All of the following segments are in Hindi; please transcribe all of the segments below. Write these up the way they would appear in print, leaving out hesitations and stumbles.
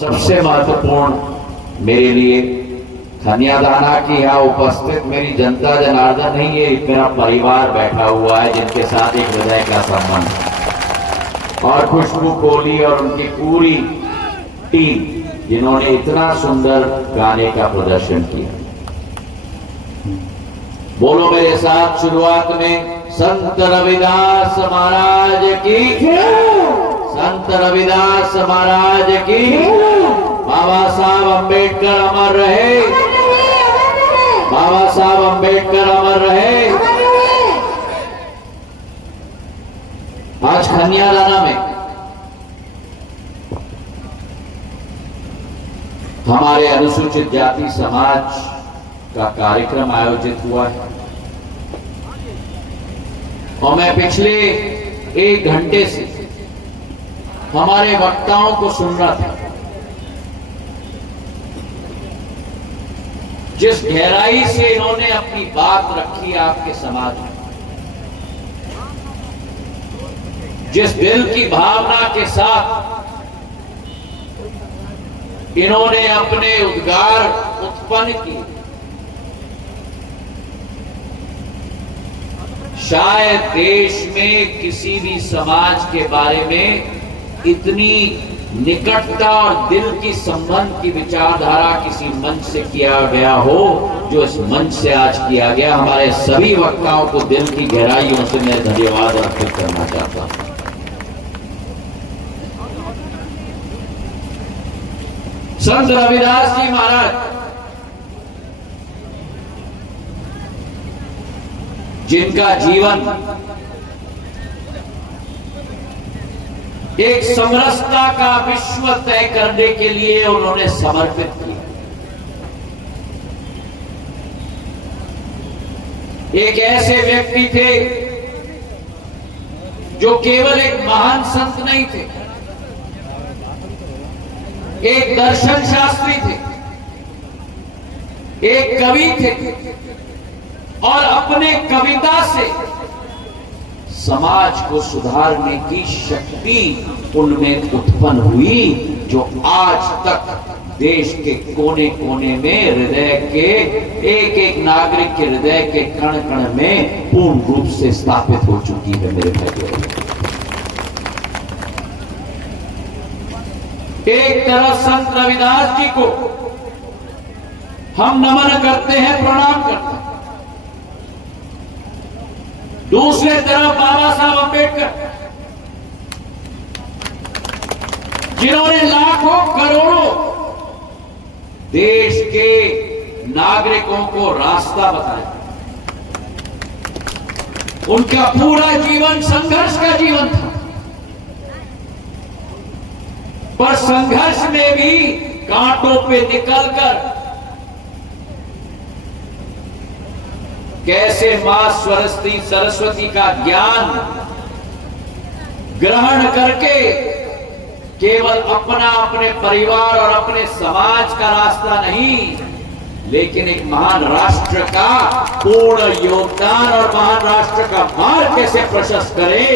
सबसे महत्वपूर्ण मेरे लिए खनियादाना की यहाँ उपस्थित मेरी जनता जनार्दन नहीं, ये मेरा परिवार बैठा हुआ है जिनके साथ एक हृदय का संबंध है। और खुशबू कोहली और उनकी पूरी टीम जिन्होंने इतना सुंदर गाने का प्रदर्शन किया। बोलो मेरे साथ शुरुआत में संत रविदास महाराज की, संत रविदास महाराज की, बाबा साहब अंबेडकर अमर रहे, बाबा साहब अंबेडकर अमर रहे। आज खनियादाना में हमारे अनुसूचित जाति समाज का कार्यक्रम आयोजित हुआ है और मैं पिछले 1 घंटे से हमारे वक्ताओं को सुन रहा था। जिस गहराई से इन्होंने अपनी बात रखी आपके समाज में, जिस दिल की भावना के साथ इन्होंने अपने उद्गार उत्पन्न किए, शायद देश में किसी भी समाज के बारे में इतनी निकटता और दिल की संबंध की विचारधारा किसी मंच से किया गया हो जो इस मंच से आज किया गया। हमारे सभी वक्ताओं को दिल की गहराइयों से मैं धन्यवाद अर्पित करना चाहता हूं। संत रविदास जी महाराज जिनका जीवन एक समरसता का विश्व तय करने के लिए उन्होंने समर्पित किया। एक ऐसे व्यक्ति थे जो केवल एक महान संत नहीं थे, एक दर्शन शास्त्री थे, एक कवि थे और अपने कविता से समाज को सुधारने की शक्ति उनमें उत्पन्न हुई, जो आज तक देश के कोने कोने में हृदय के एक एक नागरिक के हृदय के कण कण में पूर्ण रूप से स्थापित हो चुकी है। मेरे भाइयों, एक तरफ संत रविदास जी को हम नमन करते हैं, प्रणाम करते हैं, दूसरे तरफ बाबा साहब अंबेडकर जिन्होंने लाखों करोड़ों देश के नागरिकों को रास्ता बताया। उनका पूरा जीवन संघर्ष का जीवन था, पर संघर्ष में भी कांटों पे निकलकर कैसे मां सरस्वती का ज्ञान ग्रहण करके केवल अपना, अपने परिवार और अपने समाज का रास्ता नहीं, लेकिन एक महान राष्ट्र का पूर्ण योगदान और महान राष्ट्र का मार्ग कैसे प्रशस्त करे,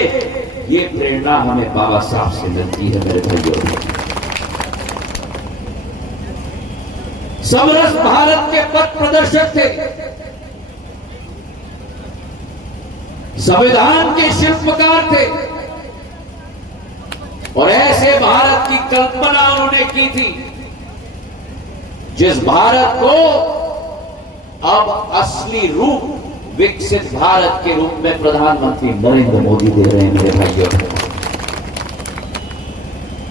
ये प्रेरणा हमें बाबा साहब से मिलती है। मेरे भाइयों, समरस भारत के पथ प्रदर्शक थे, संविधान के शिल्पकार थे और ऐसे भारत की कल्पना उन्होंने की थी जिस भारत को अब असली रूप विकसित भारत के रूप में प्रधानमंत्री नरेंद्र मोदी दे रहे हैं। मेरे भाइयों,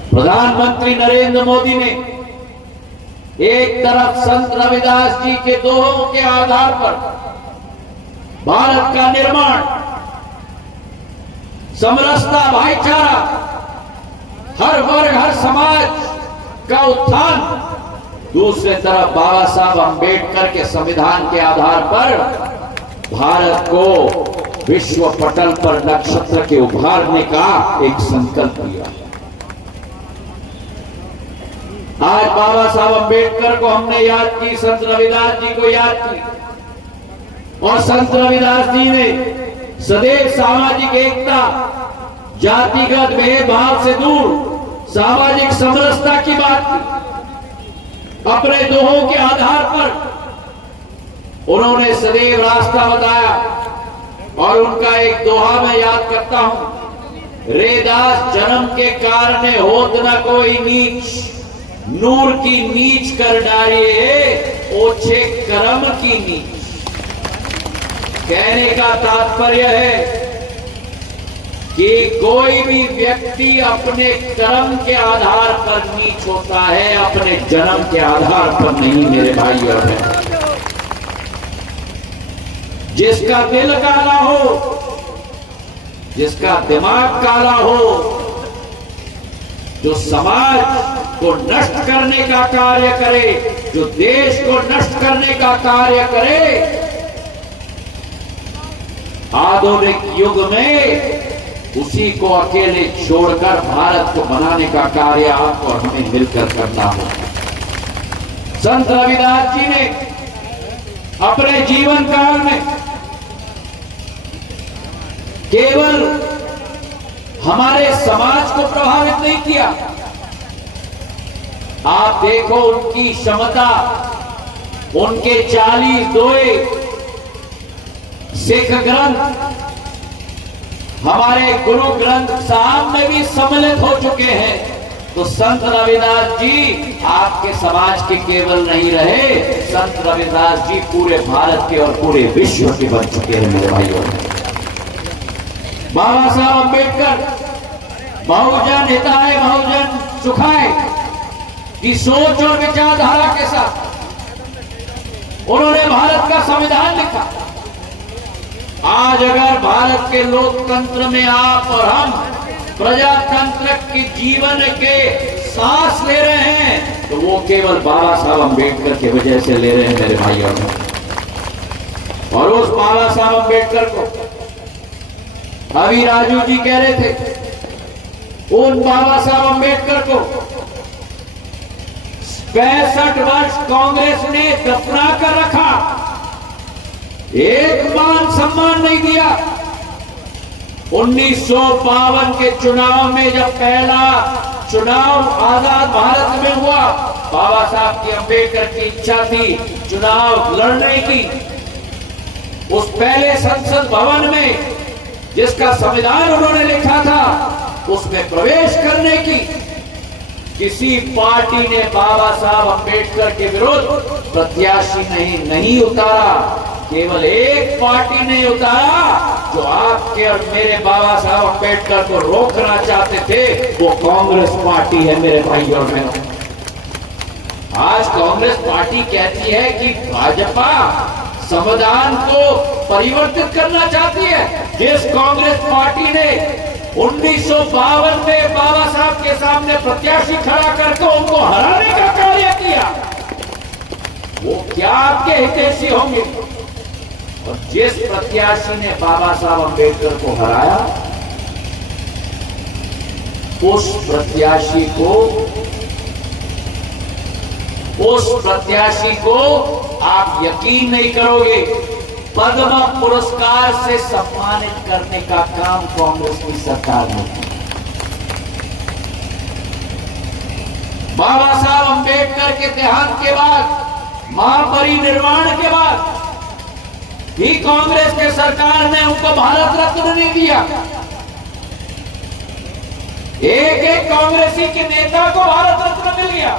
प्रधानमंत्री नरेंद्र मोदी ने एक तरफ संत रविदास जी के दोहों के आधार पर भारत का निर्माण, समरसता, भाईचारा, हर वर्ग हर समाज का उत्थान, दूसरे तरफ बाबा साहब अंबेडकर के संविधान के आधार पर भारत को विश्व पटल पर नक्षत्र के उभारने का एक संकल्प लिया। आज बाबा साहब अंबेडकर को हमने याद की, संत रविदास जी को याद की और संत रविदास जी ने सदैव सामाजिक एकता, जातिगत भेदभाव से दूर सामाजिक समरसता की बात की। अपने दोहों के आधार पर उन्होंने सदैव रास्ता बताया और उनका एक दोहा मैं याद करता हूं, रेदास जन्म के कारणे होत न कोई नीच, नूर की नीच कर डारिए ओछे कर्म की नीच। कहने का तात्पर्य है कि कोई भी व्यक्ति अपने कर्म के आधार पर नीच होता है, अपने जन्म के आधार पर नहीं मेरे भाई और बहन। जिसका दिल काला हो, जिसका दिमाग काला हो, जो समाज को नष्ट करने का कार्य करे, जो देश को नष्ट करने का कार्य करे, आधुनिक युग में उसी को अकेले छोड़कर भारत को बनाने का कार्य आपको और हमें मिलकर करना हो। संत रविदास जी ने अपने जीवन काल में केवल हमारे समाज को प्रभावित नहीं किया। आप देखो उनकी क्षमता, उनके 40 दोहे सिख ग्रंथ हमारे गुरु ग्रंथ साहब में भी सम्मिलित हो चुके हैं। तो संत रविदास जी आपके समाज के केवल नहीं रहे, संत रविदास जी पूरे भारत के और पूरे विश्व के बन चुके हैं मेरे भाइयों। बाबा साहब अंबेडकर बहुजन हिताय बहुजन सुखाय की सोच और विचारधारा के साथ उन्होंने भारत का संविधान लिखा। आज अगर भारत के लोकतंत्र में आप और हम प्रजातंत्र के जीवन के सांस ले रहे हैं तो वो केवल बाबा साहब अंबेडकर की वजह से ले रहे हैं मेरे भाइयों। और उस बाबा साहब अंबेडकर को अभी राजू जी कह रहे थे, उन बाबा साहब अंबेडकर को 65 वर्ष कांग्रेस ने दफना कर रखा, एक मान सम्मान नहीं दिया। 1952 के चुनाव में जब पहला चुनाव आजाद भारत में हुआ, बाबा साहब की अंबेडकर की इच्छा थी चुनाव लड़ने की। उस पहले संसद भवन में जिसका संविधान उन्होंने लिखा था उसमें प्रवेश करने की किसी पार्टी ने बाबा साहब अंबेडकर के विरुद्ध प्रत्याशी नहीं उतारा। केवल एक पार्टी ने उतारा जो आपके और मेरे बाबा साहब अंबेडकर को रोकना चाहते थे, वो कांग्रेस पार्टी है मेरे भाई और बहनों। आज कांग्रेस पार्टी कहती है कि भाजपा संविधान को परिवर्तित करना चाहती है। जिस कांग्रेस पार्टी ने 1952 में बाबा साहब के सामने प्रत्याशी खड़ा करके उनको हराने का कार्य किया, वो क्या आपके हितैषी होंगे? और जिस प्रत्याशी ने बाबा साहब अंबेडकर को हराया, उस प्रत्याशी को आप यकीन नहीं करोगे, पद्म पुरस्कार से सम्मानित करने का काम कांग्रेस की सरकार ने किया। बाबा साहब अंबेडकर के देहांत के बाद, महापरिनिर्वाण के बाद ही कांग्रेस के सरकार ने उनको भारत रत्न नहीं दिया। एक कांग्रेसी के नेता को भारत रत्न मिल गया,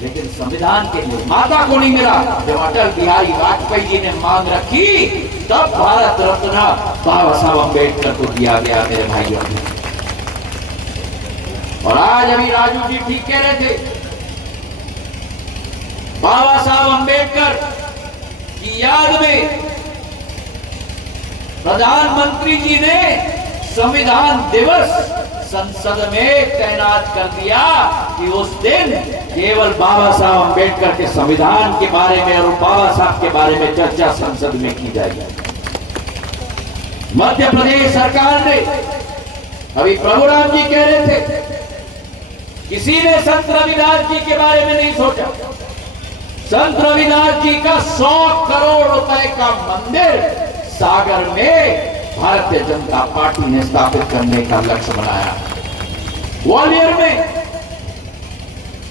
लेकिन संविधान के निर्माता को नहीं मिला। जब अटल बिहारी वाजपेयी जी ने मांग रखी तब भारत रत्न बाबा साहब अंबेडकर को दिया गया मेरे भाइयों। और आज अभी राजू जी ठीक कह रहे थे, बाबा साहब अंबेडकर की याद में प्रधानमंत्री जी ने संविधान दिवस संसद में तैनात कर दिया कि उस दिन केवल बाबा साहब अंबेडकर के संविधान के बारे में और बाबा साहब के बारे में चर्चा संसद में की जाएगी। मध्य प्रदेश सरकार ने, अभी प्रभुराम जी कह रहे थे, किसी ने संत रविदास जी के बारे में नहीं सोचा। संत रविदास जी का 100 करोड़ रुपए का मंदिर सागर में भारतीय जनता पार्टी ने स्थापित करने का लक्ष्य बनाया। ग्वालियर में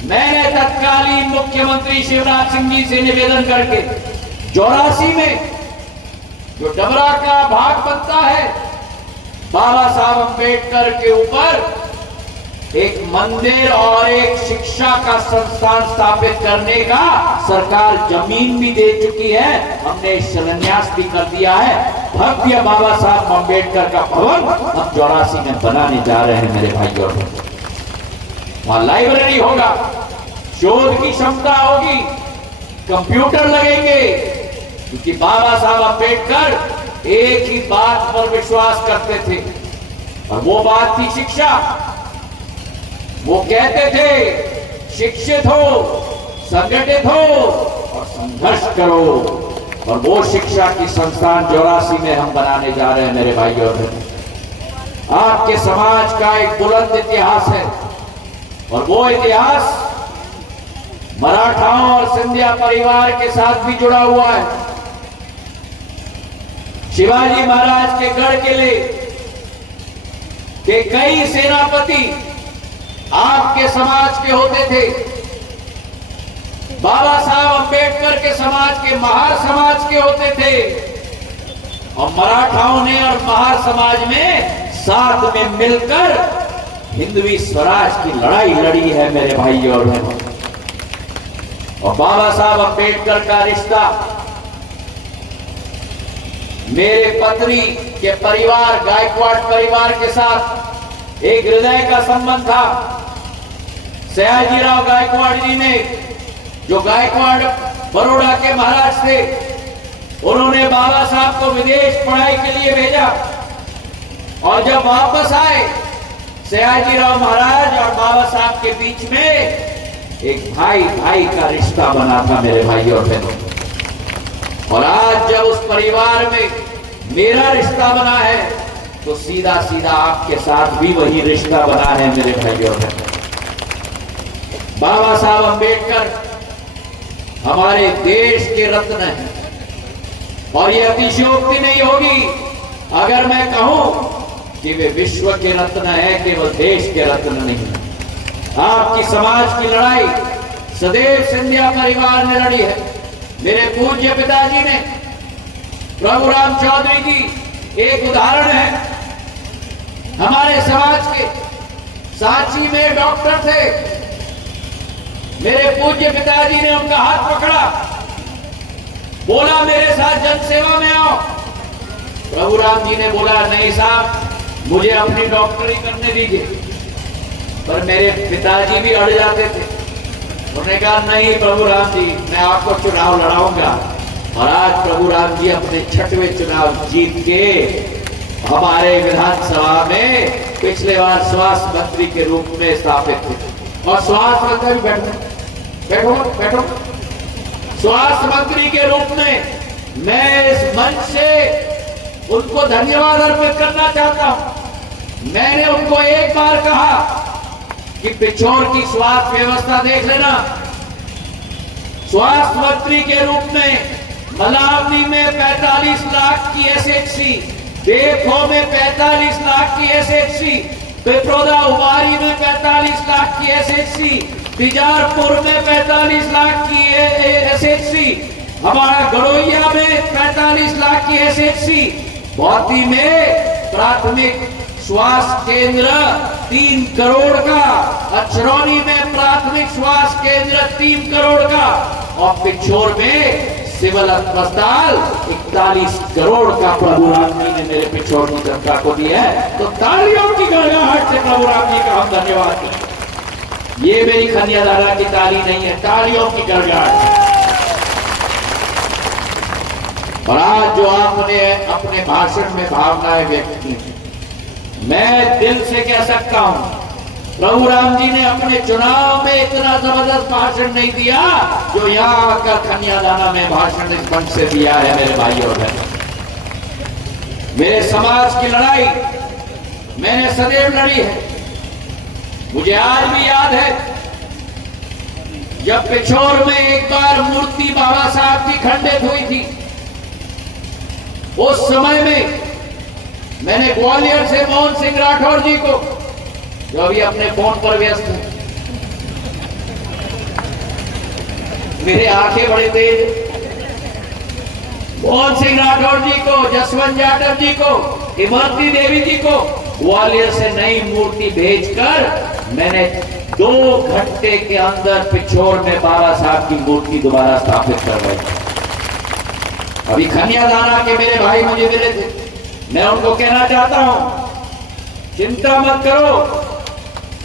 मैंने तत्कालीन मुख्यमंत्री शिवराज सिंह जी से निवेदन करके 84 में जो डबरा का भाग बनता है, बाबा साहब अंबेडकर के ऊपर एक मंदिर और एक शिक्षा का संस्थान स्थापित करने का सरकार जमीन भी दे चुकी है, हमने शिलान्यास भी कर दिया है। भव्य बाबा साहब अंबेडकर का भवन हम 84 में बनाने जा रहे हैं मेरे भाइयों और बहनों। वहां लाइब्रेरी होगा, शोध की क्षमता होगी, कंप्यूटर लगेंगे, क्योंकि बाबा साहब अंबेडकर एक ही बात पर विश्वास करते थे और वो बात थी शिक्षा। वो कहते थे शिक्षित हो, संगठित हो और संघर्ष करो, और वो शिक्षा की संस्थान 84 में हम बनाने जा रहे हैं मेरे भाइयों और बहनों। आपके समाज का एक बुलंद इतिहास है और वो इतिहास मराठाओं और सिंधिया परिवार के साथ भी जुड़ा हुआ है। शिवाजी महाराज के गढ़ किले के कई सेनापति आपके समाज के होते थे। बाबा साहब अंबेडकर के समाज के, महार समाज के होते थे, और मराठाओं ने और महार समाज में साथ में मिलकर हिंदवी स्वराज की लड़ाई लड़ी है मेरे भाइयों और बहनों। और बाबा साहब अंबेडकर का रिश्ता मेरे पत्नी के परिवार, गायकवाड़ परिवार के साथ एक हृदय का संबंध था। सयाजीराव गायकवाड़ जी ने, जो गायकवाड़ बड़ौदा के महाराज थे, उन्होंने बाबा साहब को विदेश पढ़ाई के लिए भेजा, और जब वापस आए सयाजीराव महाराज और बाबा साहब के बीच में एक भाई भाई का रिश्ता बना था मेरे भाइयों और बहनों। और आज जब उस परिवार में मेरा रिश्ता बना है, तो सीधा सीधा आपके साथ भी वही रिश्ता बना है मेरे भाइयों और बहनों। बाबा साहब अंबेडकर हमारे देश के रत्न हैं, और यह अतिशयोक्ति नहीं होगी अगर मैं कहूं कि वे विश्व के रत्न हैं, केवल देश के रत्न नहीं। आपकी समाज की लड़ाई सदैव सिंधिया परिवार ने लड़ी है। मेरे पूज्य पिताजी ने, प्रभुराम चौधरी जी एक उदाहरण है हमारे समाज के। सांची में डॉक्टर थे, मेरे पूज्य पिताजी ने उनका हाथ पकड़ा, बोला मेरे साथ जनसेवा में आओ। प्रभुराम जी ने बोला नहीं साहब, मुझे अपनी डॉक्टरी करने दीजिए। पर मेरे पिताजी भी अड़ जाते थे। उन्होंने कहा नहीं प्रभुराम जी, मैं आपको चुनाव लड़ाऊंगा। और आज प्रभुराम जी अपने 6वें चुनाव जीत के हमारे विधानसभा में पिछले बार स्वास्थ्य मंत्री के रूप में स्थापित थे। और स्वास्थ्य मंत्री बैठो बैठो, स्वास्थ्य मंत्री के रूप में मैं इस मंच से उनको धन्यवाद अर्पित करना चाहता हूं। मैंने उनको एक बार कहा कि पिछोर की स्वास्थ्य व्यवस्था देख लेना। स्वास्थ्य मंत्री के रूप में मलावनी में 45 लाख की एसएचसी, देखो में 45 लाख की एसएचसी, पिपरोदा उबारी में 45 लाख की एसएचसी, बिजारपुर में 45 लाख की एसएचसी, हमारा गड़ोइया में 45 लाख की एसएचसी, भौती में प्राथमिक स्वास्थ्य केंद्र 3 करोड़ का, अचरौनी में प्राथमिक स्वास्थ्य केंद्र 3 करोड़ का, और पिछोर में सिविल अस्पताल 41 करोड़ का प्रभुराम जी ने मेरे पिछोर की जनता को दिया है। तो तालियों की गड़गड़ाहट से प्रभुराम जी का हम धन्यवाद करें। ये मेरी खनिया दादा की ताली नहीं है, तालियों की गड़गड़ाहट है। और आज जो आपने अपने भाषण में भावनाएं व्यक्त की, मैं दिल से कह सकता हूं, प्रभुराम जी ने अपने चुनाव में इतना जबरदस्त भाषण नहीं दिया जो यहां आकर खनियादाना में भाषण इस मंच से दिया है मेरे भाइयों और बहनों। मेरे समाज की लड़ाई मैंने सदैव लड़ी है। मुझे आज भी याद है जब पिछोर में एक बार मूर्ति बाबा साहब की खंडित हुई थी, उस समय में मैंने ग्वालियर से मोहन सिंह राठौर जी को जो अभी अपने फोन पर व्यस्त हैं। मेरे आंखें बड़े तेज। मोहन सिंह राठौर जी को, जसवंत जाटव जी को, इमरती देवी जी को ग्वालियर से नई मूर्ति भेजकर मैंने 2 घंटे के अंदर पिछोर में बाबा साहब की मूर्ति दोबारा स्थापित करवाई। अभी खनियादाना के मेरे भाई मुझे मिले थे, मैं उनको कहना चाहता हूं, चिंता मत करो,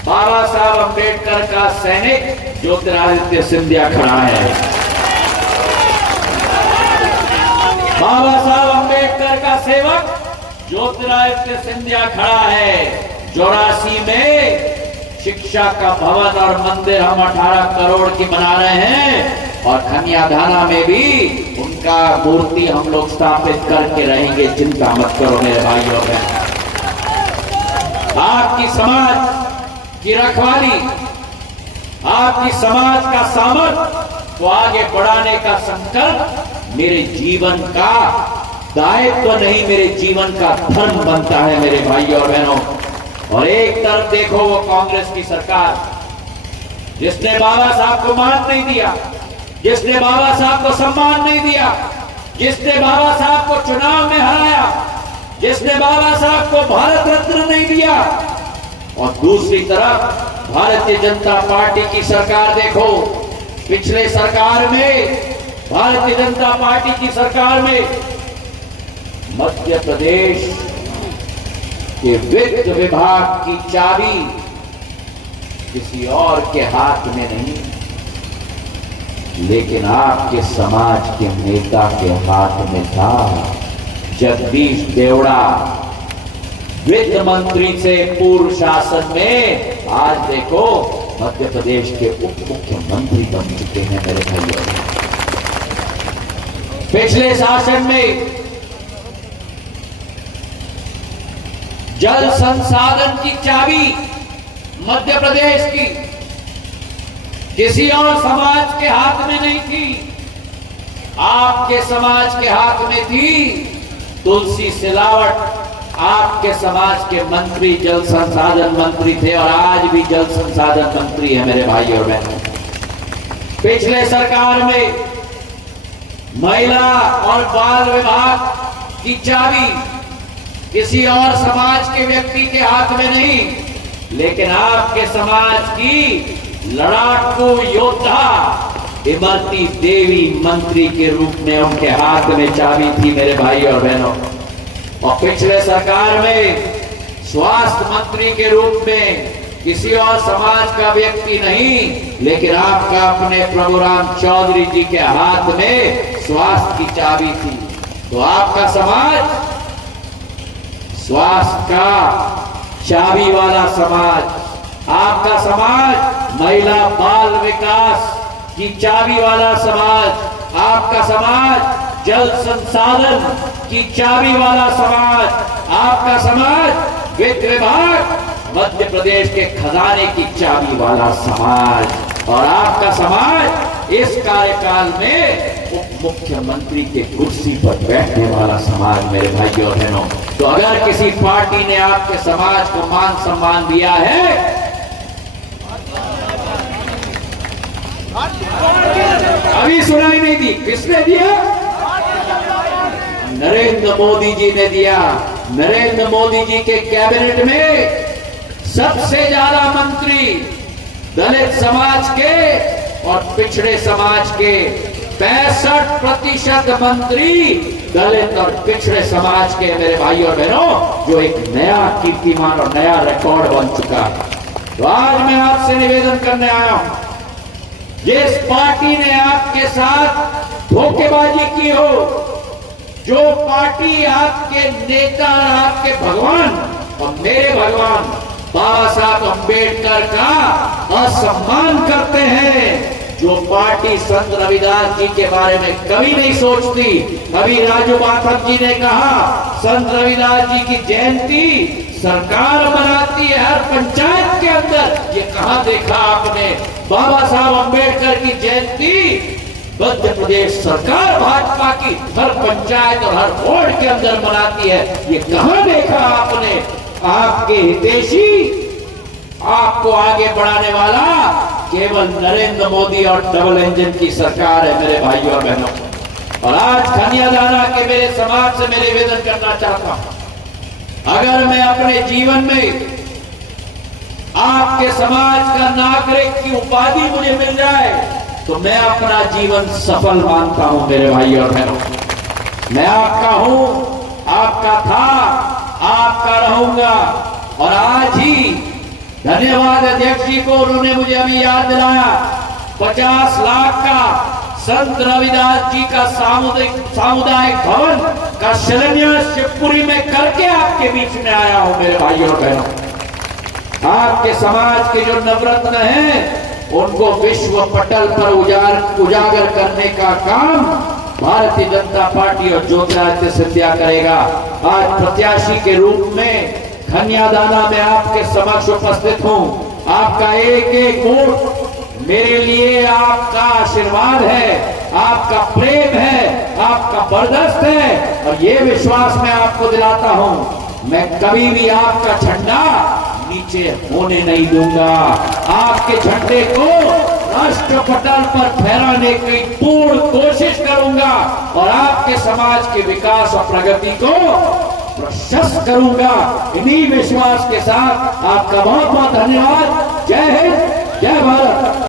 बाबा साहब अंबेडकर का सैनिक ज्योतिरादित्य सिंधिया खड़ा है। बाबा साहब अंबेडकर का सेवक ज्योतिरादित्य सिंधिया खड़ा है। 84 में शिक्षा का भवन और मंदिर हम 18 करोड़ की बना रहे हैं और खनियाधाना में भी उनका मूर्ति हम लोग स्थापित करके रहेंगे। चिंता मत करो मेरे भाइयों और बहनों। आपकी समाज की रखवाली, आपकी समाज का सामर्थ्य को आगे बढ़ाने का संकल्प मेरे जीवन का दायित्व नहीं, मेरे जीवन का धर्म बनता है मेरे भाइयों और बहनों। और एक तरफ देखो वो कांग्रेस की सरकार जिसने बाबा साहब को मान नहीं दिया, जिसने बाबा साहब को सम्मान नहीं दिया, जिसने बाबा साहब को चुनाव में हराया, जिसने बाबा साहब को भारत रत्न नहीं दिया। और दूसरी तरफ भारतीय जनता पार्टी की सरकार देखो, पिछले सरकार में, भारतीय जनता पार्टी की सरकार में मध्य प्रदेश के वित्त विभाग की चाबी किसी और के हाथ में नहीं, लेकिन आपके समाज के नेता के हाथ में था। जगदीश देवड़ा वित्त मंत्री से पूर्व शासन में आज देखो मध्य प्रदेश के उप मुख्यमंत्री बन चुके हैं मेरे भाइयों। पिछले शासन में जल संसाधन की चाबी मध्य प्रदेश की किसी और समाज के हाथ में नहीं थी, आपके समाज के हाथ में थी। तुलसी सिलावट आपके समाज के मंत्री, जल संसाधन मंत्री थे और आज भी जल संसाधन मंत्री है मेरे भाई और बहनों। पिछले सरकार में महिला और बाल विभाग की चाबी किसी और समाज के व्यक्ति के हाथ में नहीं, लेकिन आपके समाज की लड़ाकू योद्धा इमरती देवी मंत्री के रूप में उनके हाथ में चाबी थी मेरे भाई और बहनों। और पिछले सरकार में स्वास्थ्य मंत्री के रूप में किसी और समाज का व्यक्ति नहीं, लेकिन आपका अपने प्रभुराम चौधरी जी के हाथ में स्वास्थ्य की चाबी थी। तो आपका समाज स्वास्थ्य का चाबी वाला समाज, आपका समाज महिला बाल विकास की चाबी वाला समाज, आपका समाज जल संसाधन की चाबी वाला समाज, आपका समाज वित्त विभाग मध्य प्रदेश के खजाने की चाबी वाला समाज, और आपका समाज इस कार्यकाल में उप मुख्यमंत्री के कुर्सी पर बैठने वाला समाज मेरे भाइयों और बहनों। तो अगर किसी पार्टी ने आपके समाज को मान सम्मान दिया है, अभी सुनाई नहीं दी, किसने दिया? नरेंद्र मोदी जी ने दिया। नरेंद्र मोदी जी के कैबिनेट में सबसे ज्यादा मंत्री दलित समाज के और पिछड़े समाज के, 65% मंत्री दलित और पिछड़े समाज के मेरे भाइयों और बहनों, जो एक नया कीर्तिमान और नया रिकॉर्ड बन चुका है। तो आज मैं आपसे निवेदन करने आया हूं, जिस पार्टी ने आपके साथ धोखेबाजी की हो, जो पार्टी आपके नेता और आपके भगवान और मेरे भगवान बाबा साहब अंबेडकर का असम्मान करते हैं, जो पार्टी संत रविदास जी के बारे में कभी नहीं सोचती। कभी राजू बाथम जी ने कहा संत रविदास जी की जयंती सरकार मनाती है हर पंचायत के अंदर, ये कहां देखा आपने? बाबा साहब अंबेडकर की जयंती मध्य प्रदेश सरकार भाजपा की हर पंचायत और हर वार्ड के अंदर मनाती है, ये कहां देखा आपने? आपके हितैषी, आपको आगे बढ़ाने वाला केवल नरेंद्र मोदी और डबल इंजन की सरकार है मेरे भाइयों और बहनों। और आज कन्यादाना के मेरे समाज से मैं निवेदन करना चाहता हूं, अगर मैं अपने जीवन में आपके समाज का नागरिक की उपाधि मुझे मिल जाए तो मैं अपना जीवन सफल मानता हूं मेरे भाइयों और बहनों। मैं आपका हूं, आपका था, आपका रहूंगा। और आज ही धन्यवाद अध्यक्ष जी को, उन्होंने मुझे अभी याद दिलाया 50 लाख का संत रविदास जी का सामुदायिक भवन का शिलान्यास शिवपुरी में करके आपके बीच में आया हूं मेरे भाइयों और बहनों। आपके समाज के जो नवरत्न हैं उनको विश्व पटल पर उजागर करने का काम भारतीय जनता पार्टी और ज्योतिरादित्य सिंधिया करेगा। आज प्रत्याशी के रूप में कन्यादाना में आपके समक्ष उपस्थित हूं। आपका एक एक वोट मेरे लिए आपका आशीर्वाद है, आपका प्रेम है, आपका बर्दाश्त है। और ये विश्वास मैं आपको दिलाता हूं, मैं कभी भी आपका झंडा नीचे होने नहीं दूंगा। आपके झंडे को राष्ट्र पटल पर फहराने की पूर्ण कोशिश करूंगा और आपके समाज के विकास और प्रगति को प्रशस्त करूंगा। इन्हीं विश्वास के साथ आपका बहुत बहुत धन्यवाद। जय हिंद, जय भारत।